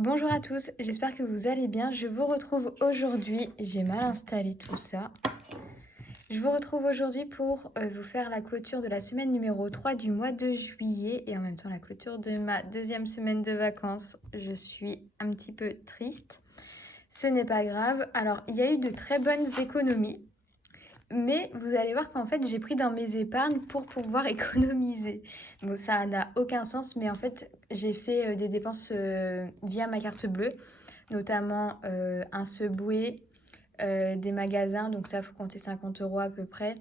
Bonjour à tous, j'espère que vous allez bien. Je vous retrouve aujourd'hui, j'ai mal installé tout ça. Je vous retrouve aujourd'hui pour vous faire la clôture de la semaine numéro 3 du mois de juillet et en même temps la clôture de ma deuxième semaine de vacances. Je suis un petit peu triste, ce n'est pas grave. Alors, il y a eu de très bonnes économies. Mais vous allez voir qu'en fait, j'ai pris dans mes épargnes pour pouvoir économiser. Bon, ça n'a aucun sens, mais en fait, j'ai fait des dépenses via ma carte bleue, notamment un Subway, des magasins, donc ça, il faut compter 50 € à peu près.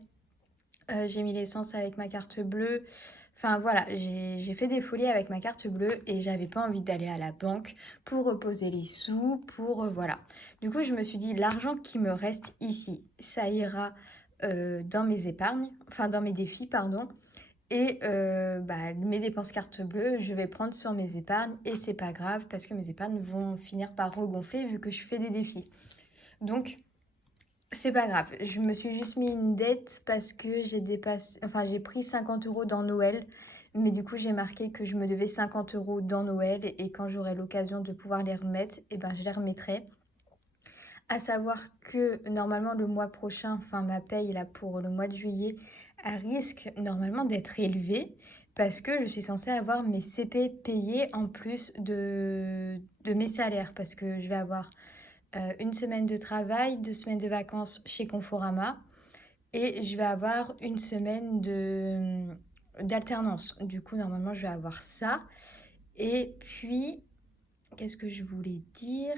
J'ai mis l'essence avec ma carte bleue. Enfin voilà, j'ai fait des folies avec ma carte bleue et j'avais pas envie d'aller à la banque pour reposer les sous, voilà. Du coup, je me suis dit, l'argent qui me reste ici, ça ira dans mes épargnes, enfin dans mes défis, pardon. Et mes dépenses carte bleue, je vais prendre sur mes épargnes et c'est pas grave parce que mes épargnes vont finir par regonfler vu que je fais des défis. Donc, c'est pas grave, je me suis juste mis une dette parce que j'ai pris 50 € dans Noël. Mais du coup, j'ai marqué que je me devais 50 € dans Noël et quand j'aurai l'occasion de pouvoir les remettre, je les remettrai. À savoir que normalement le mois prochain, enfin ma paye là pour le mois de juillet, elle risque normalement d'être élevée parce que je suis censée avoir mes CP payés en plus de mes salaires parce que je vais avoir une semaine de travail, 2 semaines de vacances chez Conforama et je vais avoir une semaine d'alternance. Du coup, normalement, je vais avoir ça. Et puis, qu'est-ce que je voulais dire?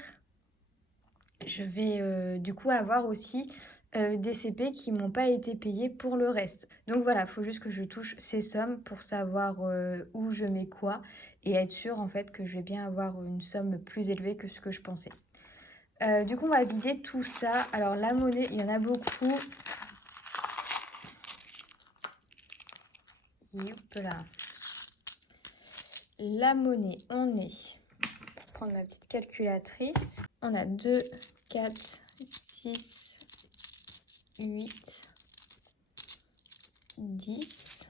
Je vais du coup avoir aussi des CP qui m'ont pas été payés pour le reste. Donc voilà, il faut juste que je touche ces sommes pour savoir où je mets quoi et être sûre en fait que je vais bien avoir une somme plus élevée que ce que je pensais. Du coup, on va vider tout ça. Alors, la monnaie, il y en a beaucoup. Là. La monnaie, on est... Pour prendre ma petite calculatrice. On a 2, 4, 6, 8, 10,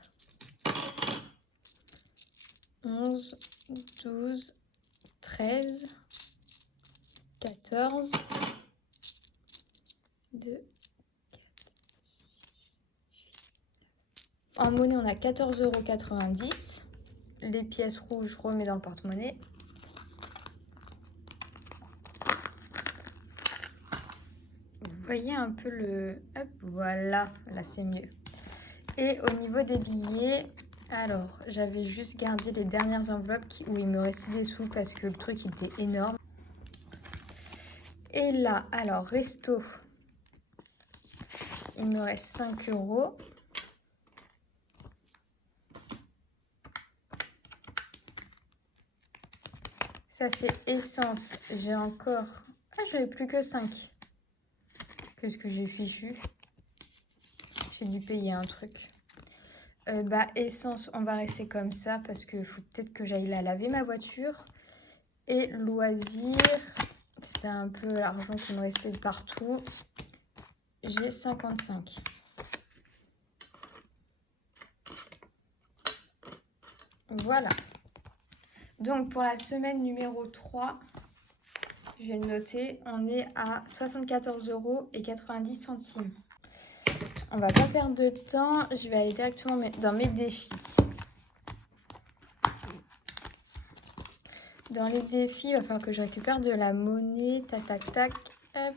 11, 12, 13, 14, 2, 4. En monnaie, on a 14,90 €. Les pièces rouges, je remets dans le porte-monnaie. Vous voyez un peu le... Hop, voilà, là c'est mieux. Et au niveau des billets, alors j'avais juste gardé les dernières enveloppes où il me restait des sous parce que le truc était énorme. Et là, alors resto, il me reste 5 €. Ça c'est essence, j'ai encore... Ah, j'avais plus que 5. Qu'est-ce que j'ai fichu? J'ai dû payer un truc. Essence, on va rester comme ça parce qu'il faut peut-être que j'aille la laver ma voiture. Et loisirs, c'était un peu l'argent qui me restait de partout. J'ai 55. Voilà. Donc pour la semaine numéro 3, je vais le noter, on est à 74,90 €. On va pas perdre de temps, je vais aller directement dans mes défis. Dans les défis, il va falloir que je récupère de la monnaie. Tac, tac, tac. Hop.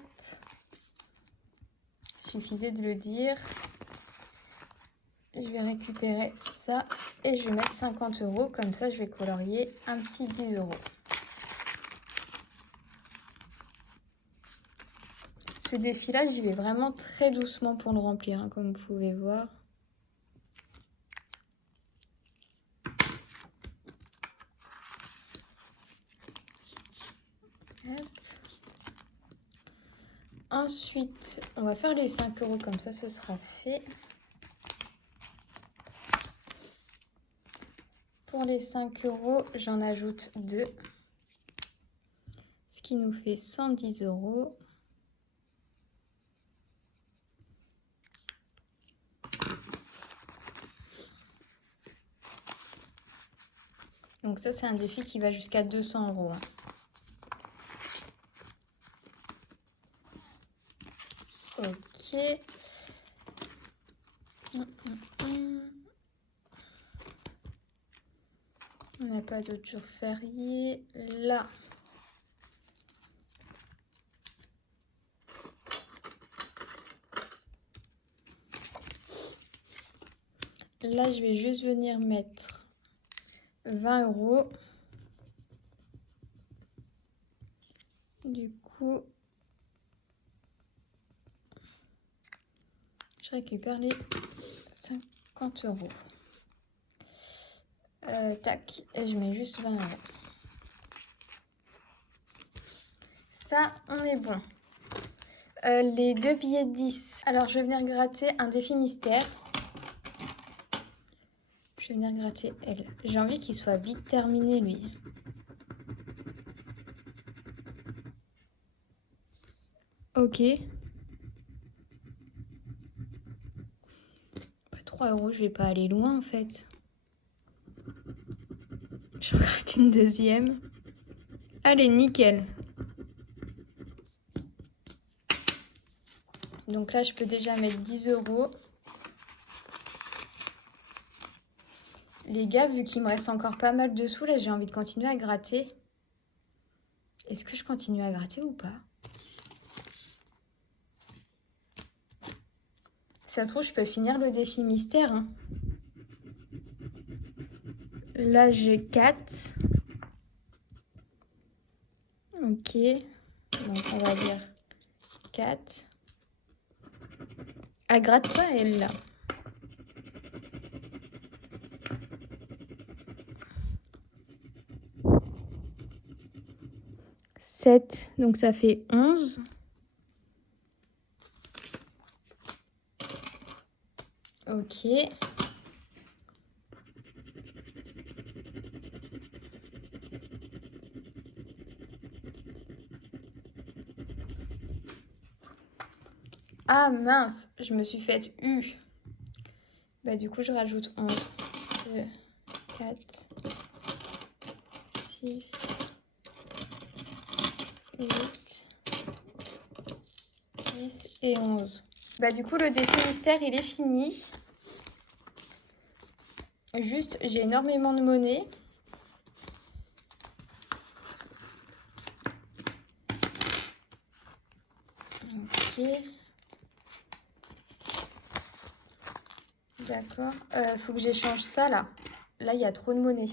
Suffisait de le dire. Je vais récupérer ça et je vais mettre 50 €. Comme ça, je vais colorier un petit 10 €. Ce défi-là, j'y vais vraiment très doucement pour le remplir, hein, comme vous pouvez voir. Hop. Ensuite, on va faire les 5 € comme ça, ce sera fait. Pour les 5 €, j'en ajoute 2. Ce qui nous fait 110 €. Donc ça, c'est un défi qui va jusqu'à 200 €. On n'a pas d'autres jours fériés. Là. Là, je vais juste venir mettre 20 €. Du coup, je récupère les 50 €. Tac, et je mets juste 20 €. Ça, on est bon. Les 2 billets de 10. Alors, je vais venir gratter un défi mystère. Je vais venir gratter elle. J'ai envie qu'il soit vite terminé, lui. Ok. 3 €, je vais pas aller loin, en fait. Je regrette une deuxième. Allez, nickel. Donc là, je peux déjà mettre 10 €. Les gars, vu qu'il me reste encore pas mal de sous, là, j'ai envie de continuer à gratter. Est-ce que je continue à gratter ou pas? Ça se trouve, je peux finir le défi mystère. Hein. Là, j'ai 4. Ok. Donc, on va dire 4. Elle gratte pas, elle, là. Donc ça fait 11. Ok. Ah mince, je me suis faite U. Bah du coup je rajoute 11. 2, 4, 6, 8, 10 et 11. Bah du coup le défi mystère il est fini. Juste j'ai énormément de monnaie. Ok. D'accord. Faut que j'échange ça là. Là il y a trop de monnaie.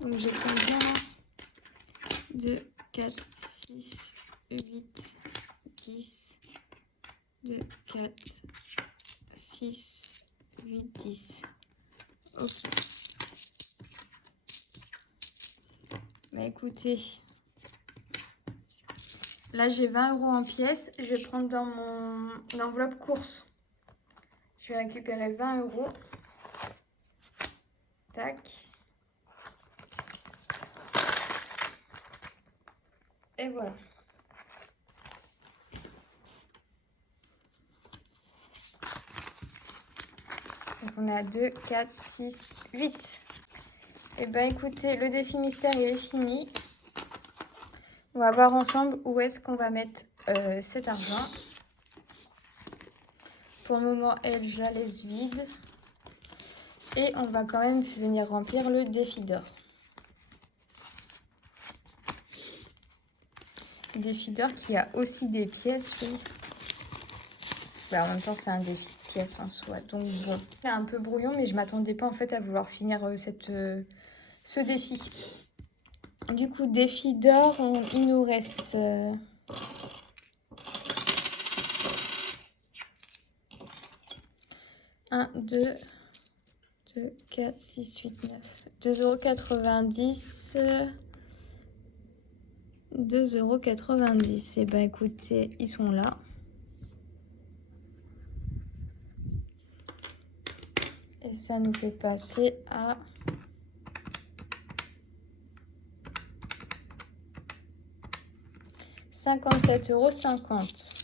Donc j'ai combien là? 2, 4, 6, 8, 10, 2, 4, 6, 8, 10. Ok. Bah écoutez, là j'ai 20 € en pièces. Je vais prendre dans mon enveloppe course. Je vais récupérer 20 €. Tac. Et voilà. Donc on a 2, 4, 6, 8. Et ben écoutez, le défi mystère il est fini. On va voir ensemble où est-ce qu'on va mettre cet argent. Pour le moment, elle, je la laisse vide. Et on va quand même venir remplir le défi d'or. Défi d'or qui a aussi des pièces, oui. Bah, en même temps, c'est un défi de pièces en soi. Donc bon, c'est un peu brouillon, mais je m'attendais pas en fait à vouloir finir ce défi. Du coup, défi d'or, il nous reste 1, 2, 2, 4, 6, 8, 9. 2,90 €. 2,90 €. Et ben écoutez, ils sont là. Et ça nous fait passer à 57,50 €.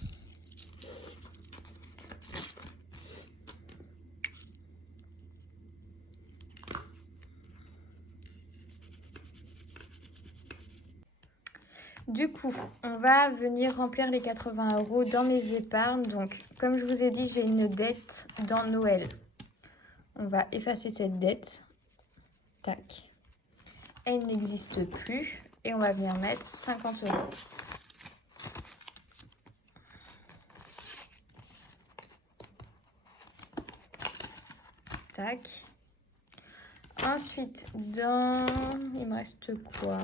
Du coup, on va venir remplir les 80 € dans mes épargnes. Donc, comme je vous ai dit, j'ai une dette dans Noël. On va effacer cette dette. Tac. Elle n'existe plus. Et on va venir mettre 50 €. Tac. Ensuite, dans... Il me reste quoi?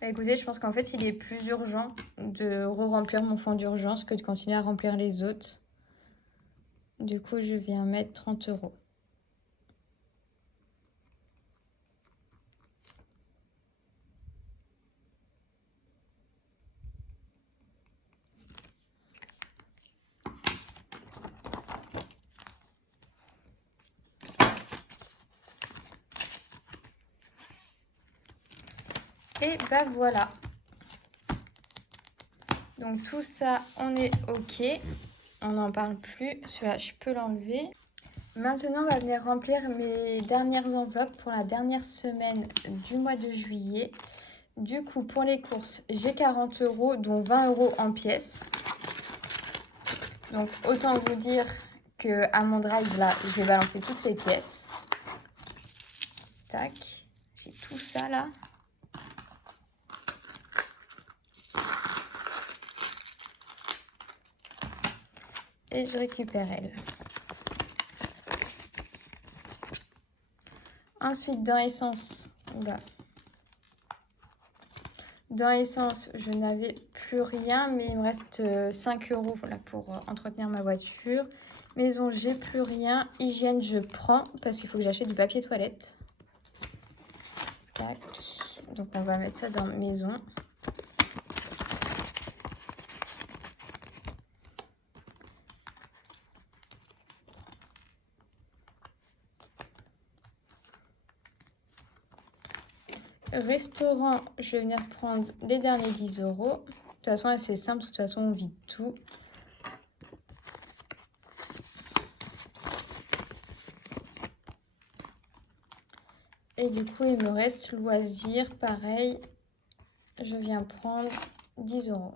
Bah, écoutez, je pense qu'en fait, il est plus urgent de re-remplir mon fonds d'urgence que de continuer à remplir les autres. Du coup, je viens mettre 30 €. Et bah voilà. Donc tout ça, on est OK. On n'en parle plus. Celui-là, je peux l'enlever. Maintenant, on va venir remplir mes dernières enveloppes pour la dernière semaine du mois de juillet. Du coup, pour les courses, j'ai 40 €, dont 20 € en pièces. Donc, autant vous dire qu'à mon drive, là, je vais balancer toutes les pièces. Tac. J'ai tout ça, là. Et je récupère elle. Ensuite, dans essence, oula. Dans essence, je n'avais plus rien, mais il me reste 5 € voilà, pour entretenir ma voiture. Maison, j'ai plus rien. Hygiène, je prends parce qu'il faut que j'achète du papier toilette. Tac. Donc, on va mettre ça dans maison. Restaurant, je vais venir prendre les derniers 10 €. De toute façon, là, c'est simple. De toute façon, on vide tout. Et du coup, il me reste loisir. Pareil, je viens prendre 10 €.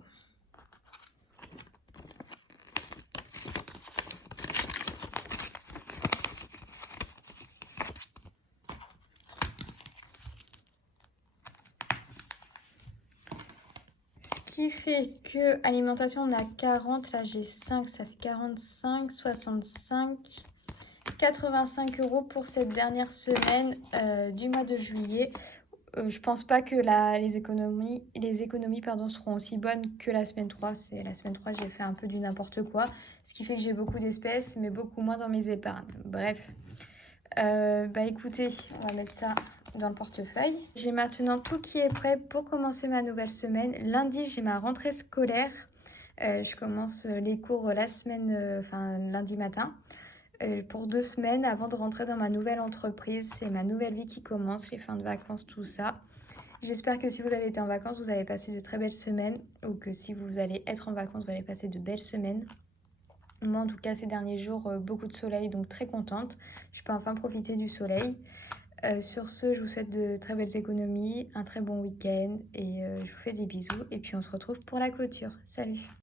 Ce qui fait que alimentation, on a 40. Là, j'ai 5, ça fait 45, 65, 85 € pour cette dernière semaine du mois de juillet. Je pense pas que les économies pardon, seront aussi bonnes que la semaine 3. C'est la semaine 3, j'ai fait un peu du n'importe quoi. Ce qui fait que j'ai beaucoup d'espèces, mais beaucoup moins dans mes épargnes. Bref. Bah écoutez, on va mettre ça dans le portefeuille. J'ai maintenant tout qui est prêt pour commencer ma nouvelle semaine. Lundi, j'ai ma rentrée scolaire. Je commence les cours la semaine, lundi matin. Pour 2 semaines avant de rentrer dans ma nouvelle entreprise. C'est ma nouvelle vie qui commence, les fins de vacances, tout ça. J'espère que si vous avez été en vacances, vous avez passé de très belles semaines. Ou que si vous allez être en vacances, vous allez passer de belles semaines. Moi, en tout cas, ces derniers jours, beaucoup de soleil, donc très contente. Je peux enfin profiter du soleil. Sur ce, je vous souhaite de très belles économies, un très bon week-end et je vous fais des bisous. Et puis, on se retrouve pour la clôture. Salut!